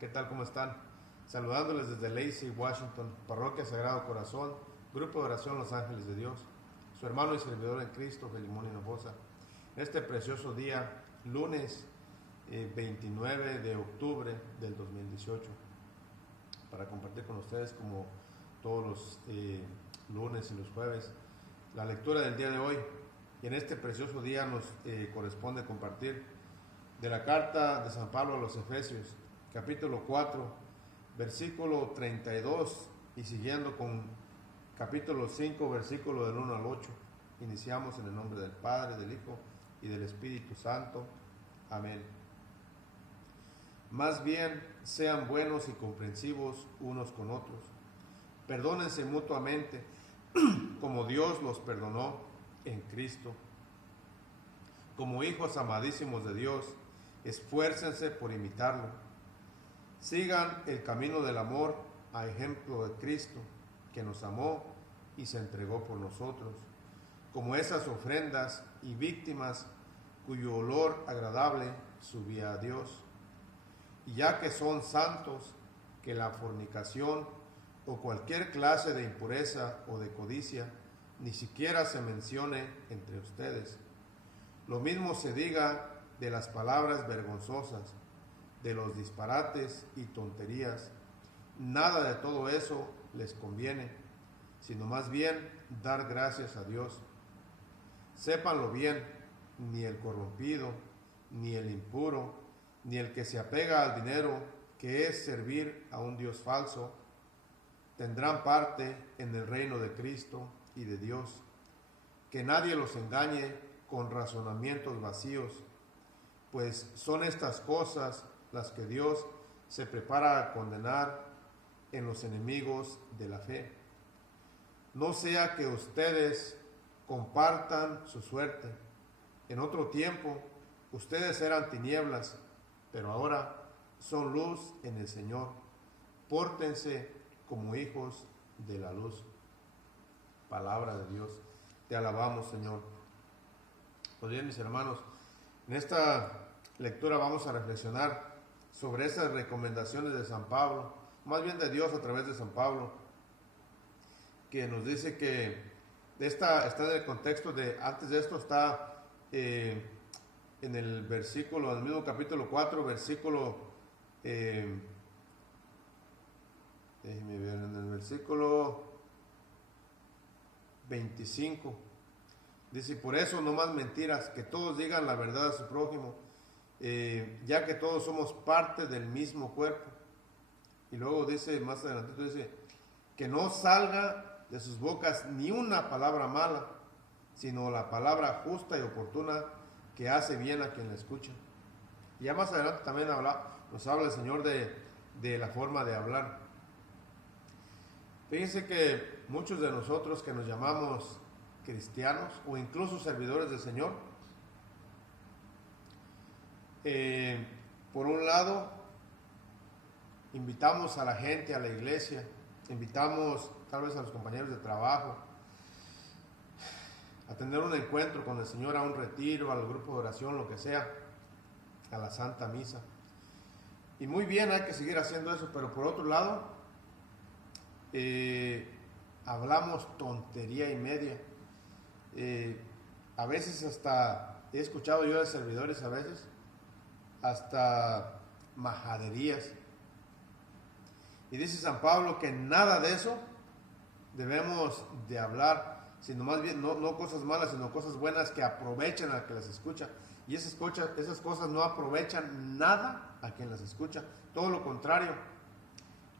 ¿Qué tal? ¿Cómo están? Saludándoles desde Lacey, Washington, Parroquia Sagrado Corazón, Grupo de Oración Los Ángeles de Dios, su hermano y servidor en Cristo, Felimón Hinojosa. Este precioso día, lunes 29 de octubre del 2018, para compartir con ustedes, como todos los lunes y los jueves, la lectura del día de hoy. Y en este precioso día nos corresponde compartir de la carta de San Pablo a los Efesios, capítulo 4, versículo 32 y siguiendo con capítulo 5, versículo del 1 al 8. Iniciamos en el nombre del Padre, del Hijo y del Espíritu Santo. Amén. Más bien, sean buenos y comprensivos unos con otros. Perdónense mutuamente, como Dios los perdonó en Cristo. Como hijos amadísimos de Dios, esfuércense por imitarlo. Sigan el camino del amor a ejemplo de Cristo, que nos amó y se entregó por nosotros, como esas ofrendas y víctimas cuyo olor agradable subía a Dios. Y ya que son santos, que la fornicación o cualquier clase de impureza o de codicia ni siquiera se mencione entre ustedes. Lo mismo se diga de las palabras vergonzosas, de los disparates y tonterías. Nada de todo eso les conviene, sino más bien dar gracias a Dios. Sépanlo bien, ni el corrompido, ni el impuro, ni el que se apega al dinero, que es servir a un Dios falso, tendrán parte en el reino de Cristo y de Dios. Que nadie los engañe con razonamientos vacíos, pues son estas cosas las que Dios se prepara a condenar en los enemigos de la fe. No sea que ustedes compartan su suerte. En otro tiempo ustedes eran tinieblas, pero ahora son luz en el Señor. Pórtense como hijos de la luz. Palabra de Dios. Te alabamos, Señor. Pues bien, mis hermanos, en esta lectura vamos a reflexionar sobre esas recomendaciones de San Pablo, más bien de Dios a través de San Pablo, que nos dice que está en el contexto de, antes de esto está en el versículo, en el mismo capítulo 4, versículo, déjenme ver, en el versículo 25, dice: por eso no más mentiras, que todos digan la verdad a su prójimo, ya que todos somos parte del mismo cuerpo. Y luego dice, más adelante, dice, que no salga de sus bocas ni una palabra mala, sino la palabra justa y oportuna, que hace bien a quien la escucha. Y ya más adelante también nos habla el Señor de la forma de hablar. Fíjense que muchos de nosotros que nos llamamos cristianos o incluso servidores del Señor, por un lado, invitamos a la gente a la iglesia, invitamos tal vez a los compañeros de trabajo a tener un encuentro con el Señor, a un retiro, al grupo de oración, lo que sea, a la Santa Misa. Y muy bien, hay que seguir haciendo eso, pero por otro lado, hablamos tontería y media. A veces hasta, he escuchado yo de servidores a veces, hasta majaderías. Y dice San Pablo que nada de eso debemos de hablar, sino más bien no cosas malas, sino cosas buenas que aprovechan a quien las escucha. Y esas cosas no aprovechan nada a quien las escucha, todo lo contrario.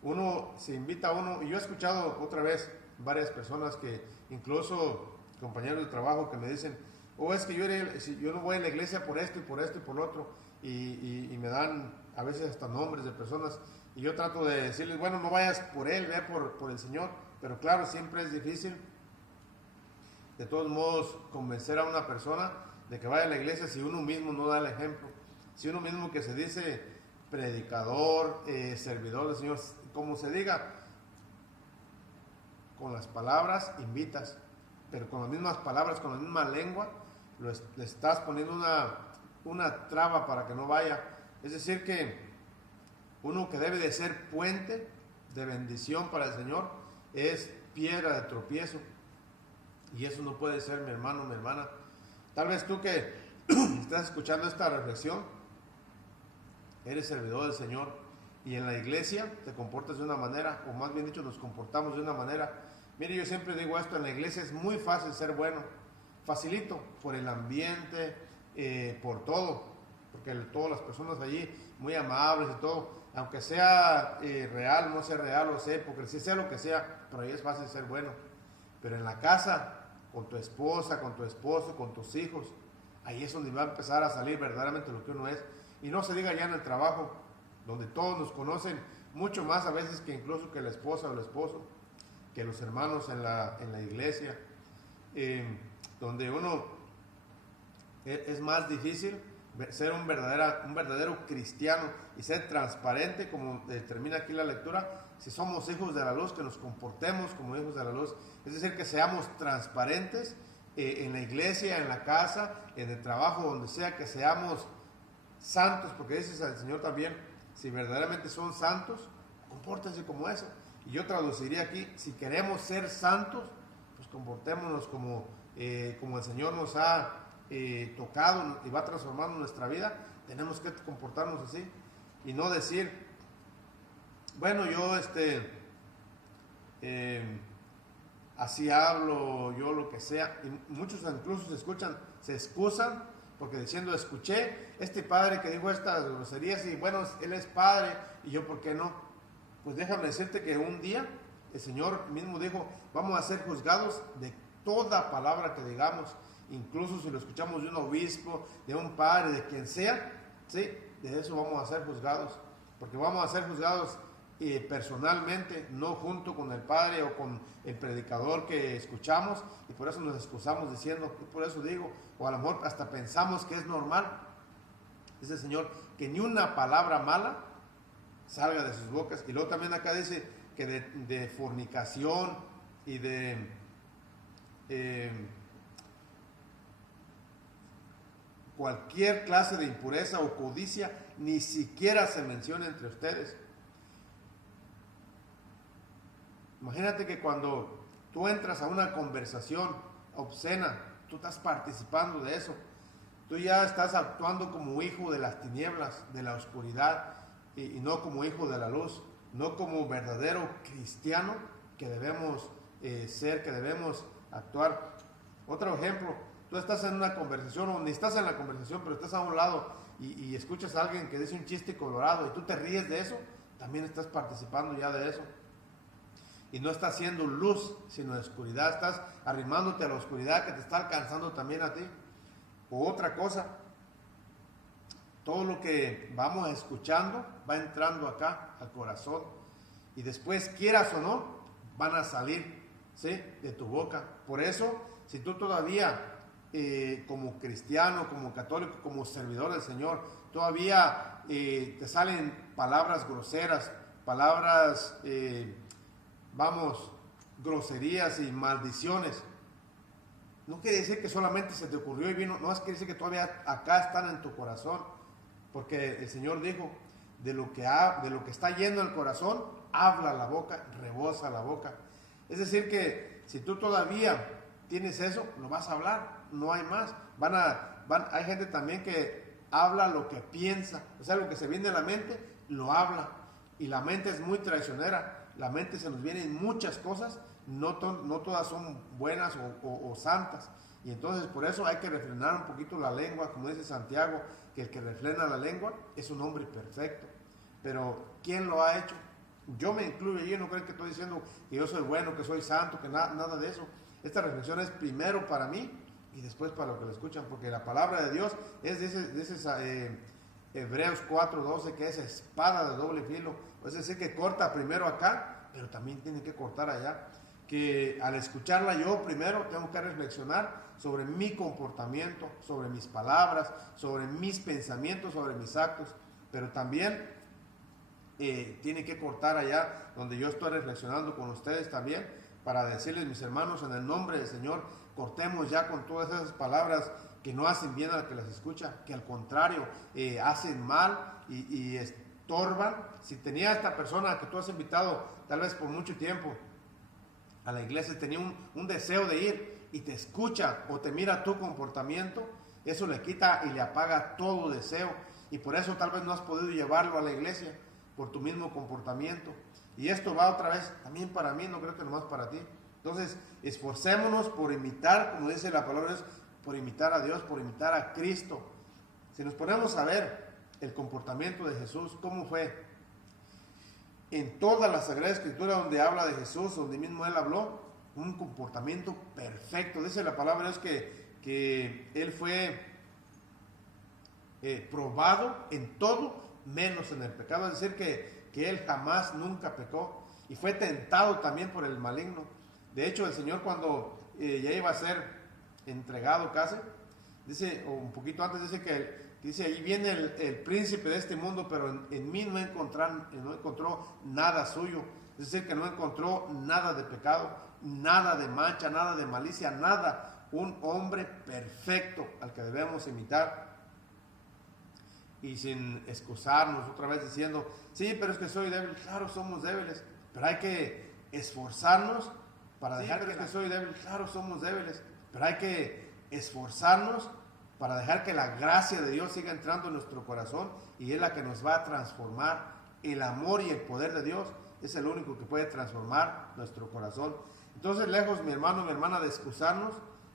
Uno se invita a uno, y yo he escuchado otra vez varias personas, que incluso compañeros de trabajo, que me dicen: es que yo no voy a la iglesia por esto y por esto y por lo otro, y me dan a veces hasta nombres de personas, y yo trato de decirles: bueno, no vayas por él, ve por el Señor. Pero claro, siempre es difícil de todos modos convencer a una persona de que vaya a la iglesia si uno mismo no da el ejemplo, si uno mismo, que se dice predicador, servidor del Señor, como se diga, con las palabras invitas, pero con las mismas palabras, con la misma lengua, le estás poniendo una traba para que no vaya. Es decir, que uno que debe de ser puente de bendición para el Señor, es piedra de tropiezo. Y eso no puede ser, mi hermano, mi hermana. Tal vez tú que estás escuchando esta reflexión, eres servidor del Señor y en la iglesia te comportas de una manera, o más bien dicho, nos comportamos de una manera. Mire, yo siempre digo esto, en la iglesia es muy fácil ser bueno, facilito, por el ambiente, por todo, porque todas las personas allí muy amables y todo, aunque sea real, no sea real, o sea hipocresía, sea lo que sea, pero ahí es fácil ser bueno. Pero en la casa, con tu esposa, con tu esposo, con tus hijos, ahí es donde va a empezar a salir verdaderamente lo que uno es. Y no se diga ya en el trabajo, donde todos nos conocen mucho más a veces que incluso que la esposa o el esposo, que los hermanos en la iglesia, donde uno es más difícil ser un verdadero cristiano y ser transparente, como determina aquí la lectura, si somos hijos de la luz, que nos comportemos como hijos de la luz, es decir, que seamos transparentes en la iglesia, en la casa, en el trabajo, donde sea, que seamos santos, porque dice el Señor también, si verdaderamente son santos, compórtense como eso. Y yo traduciría aquí, si queremos ser santos, pues comportémonos como el Señor nos ha tocado y va transformando nuestra vida. Tenemos que comportarnos así y no decir, bueno, yo así hablo, yo lo que sea. Y muchos incluso se excusan porque diciendo, escuché este padre que dijo estas groserías y bueno, él es padre y yo, ¿por qué no? Pues déjame decirte que un día el Señor mismo dijo, vamos a ser juzgados de toda palabra que digamos, incluso si lo escuchamos de un obispo, de un padre, de quien sea, ¿sí? De eso vamos a ser juzgados, porque vamos a ser juzgados personalmente, no junto con el padre o con el predicador que escuchamos, y por eso nos excusamos diciendo, por eso digo, o a lo mejor hasta pensamos que es normal. Dice el Señor que ni una palabra mala salga de sus bocas. Y luego también acá dice que de fornicación y de cualquier clase de impureza o codicia ni siquiera se menciona entre ustedes. Imagínate que cuando tú entras a una conversación obscena, tú estás participando de eso. Tú ya estás actuando como hijo de las tinieblas, de la oscuridad, y no como hijo de la luz, no como verdadero cristiano que debemos ser, que debemos actuar. Otro ejemplo, tú estás en una conversación, o ni estás en la conversación, pero estás a un lado y escuchas a alguien que dice un chiste colorado y tú te ríes de eso, también estás participando ya de eso. Y no estás haciendo luz, sino oscuridad, estás arrimándote a la oscuridad que te está alcanzando también a ti. O otra cosa, todo lo que vamos escuchando va entrando acá al corazón y después, quieras o no, van a salir, ¿sí?, de tu boca. Por eso, si tú todavía como cristiano, como católico, como servidor del Señor, todavía te salen palabras groseras, palabras, groserías y maldiciones, no quiere decir que solamente se te ocurrió y vino, no, es quiere decir que todavía acá están en tu corazón, porque el Señor dijo, de lo que está lleno el corazón, habla la boca, rebosa la boca. Es decir que si tú todavía tienes eso, lo vas a hablar, no hay más. Hay gente también que habla lo que piensa, o sea, lo que se viene a la mente, lo habla, y la mente es muy traicionera. La mente se nos vienen muchas cosas, no todas son buenas o santas. Y entonces por eso hay que refrenar un poquito la lengua, como dice Santiago, que el que refrena la lengua es un hombre perfecto. Pero ¿quién lo ha hecho? Yo me incluyo allí, no creo que estoy diciendo que yo soy bueno, que soy santo, que nada de eso. Esta reflexión es primero para mí y después para los que lo escuchan, porque la palabra de Dios es de ese Hebreos 4:12, que es espada de doble filo. Es decir, que corta primero acá, pero también tiene que cortar allá. Que al escucharla yo primero tengo que reflexionar sobre mi comportamiento, sobre mis palabras, sobre mis pensamientos, sobre mis actos, pero también tiene que cortar allá donde yo estoy reflexionando con ustedes también, para decirles, mis hermanos, en el nombre del Señor, cortemos ya con todas esas palabras que no hacen bien al que las escucha, que al contrario hacen mal y estorban. Si tenía esta persona que tú has invitado tal vez por mucho tiempo a la iglesia, tenía un deseo de ir y te escucha o te mira tu comportamiento, eso le quita y le apaga todo deseo, y por eso tal vez no has podido llevarlo a la iglesia por tu mismo comportamiento. Y esto va otra vez también para mí, no creo que nomás para ti. Entonces, esforcémonos por imitar, como dice la palabra, es por imitar a Dios, por imitar a Cristo. Si nos ponemos a ver el comportamiento de Jesús, ¿cómo fue? En toda la Sagrada Escritura donde habla de Jesús, donde mismo Él habló, un comportamiento perfecto. Dice la palabra de Dios que Él fue probado en todo, menos en el pecado. Es decir, que Él jamás, nunca pecó. Y fue tentado también por el maligno. De hecho, el Señor cuando ya iba a ser entregado casi, dice, o un poquito antes, dice, ahí viene el príncipe de este mundo, pero en mí no encontró nada suyo. Es decir, que no encontró nada de pecado, nada de mancha, nada de malicia, nada. Un hombre perfecto al que debemos imitar. Y sin excusarnos otra vez diciendo, sí, pero es que soy débil. Claro, somos débiles, pero hay que esforzarnos para dejar que soy débil. Claro, somos débiles, pero hay que esforzarnos para dejar que la gracia de Dios siga entrando en nuestro corazón, y es la que nos va a transformar. El amor y el poder de Dios es el único que puede transformar nuestro corazón. Entonces, lejos, mi hermano, mi hermana, de excusarnos,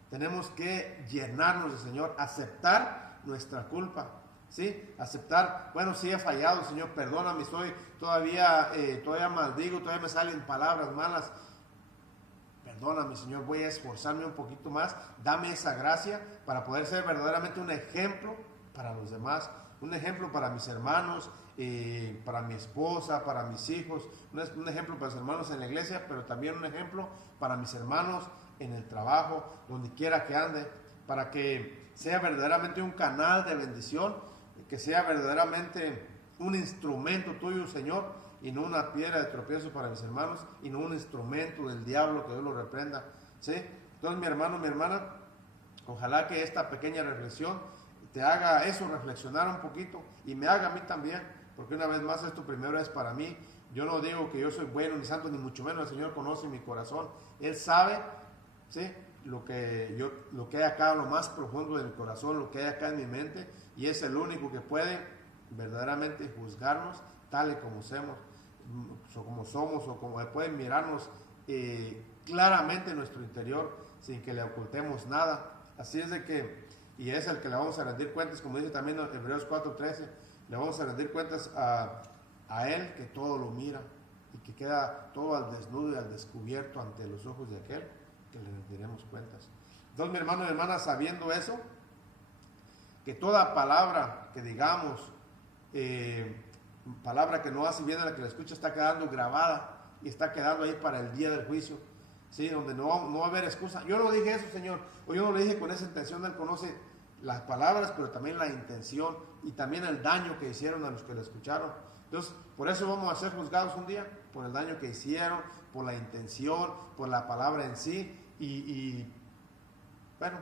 tenemos que llenarnos del Señor, aceptar nuestra culpa, ¿sí? Aceptar, bueno, sí he fallado, Señor, perdóname, todavía maldigo, todavía me salen palabras malas. Perdóname, Señor, voy a esforzarme un poquito más. Dame esa gracia para poder ser verdaderamente un ejemplo para los demás, un ejemplo para mis hermanos, para mi esposa, para mis hijos, un ejemplo para mis hermanos en la iglesia, pero también un ejemplo para mis hermanos en el trabajo, donde quiera que ande, para que sea verdaderamente un canal de bendición, que sea verdaderamente un instrumento tuyo, Señor, y no una piedra de tropiezo para mis hermanos, y no un instrumento del diablo, que Dios lo reprenda, ¿sí? Entonces, mi hermano, mi hermana, ojalá que esta pequeña reflexión te haga eso, reflexionar un poquito, y me haga a mí también, porque una vez más esto primero es para mí. Yo no digo que yo soy bueno ni santo, ni mucho menos. El Señor conoce mi corazón, Él sabe, ¿sí?, lo que hay acá, lo más profundo de mi corazón, lo que hay acá en mi mente, y es el único que puede verdaderamente juzgarnos tal y como somos, o como pueden mirarnos claramente en nuestro interior, sin que le ocultemos nada. Así es de que, y es el que le vamos a rendir cuentas, como dice también Hebreos 4:13, le vamos a rendir cuentas a Él, que todo lo mira, y que queda todo al desnudo y al descubierto ante los ojos de aquel que le rendiremos cuentas. Entonces, mi hermano y mi hermana, sabiendo eso, que toda palabra que digamos, palabra que no hace bien a la que la escucha, está quedando grabada y está quedando ahí para el día del juicio, ¿sí?, donde no va a haber excusa. Yo no dije eso, Señor, o yo no lo dije con esa intención. Él conoce las palabras, pero también la intención y también el daño que hicieron a los que la escucharon. Entonces, por eso vamos a ser juzgados un día, por el daño que hicieron, por la intención, por la palabra en sí. Y bueno,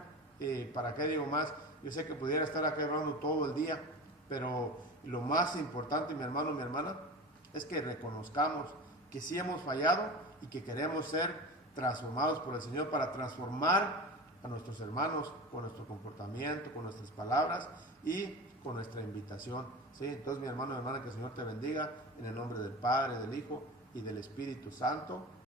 ¿para qué digo más? Yo sé que pudiera estar aquí hablando todo el día, pero lo más importante, mi hermano, mi hermana, es que reconozcamos que sí hemos fallado y que queremos ser transformados por el Señor para transformar a nuestros hermanos con nuestro comportamiento, con nuestras palabras y con nuestra invitación, ¿sí? Entonces, mi hermano, mi hermana, que el Señor te bendiga en el nombre del Padre, del Hijo y del Espíritu Santo.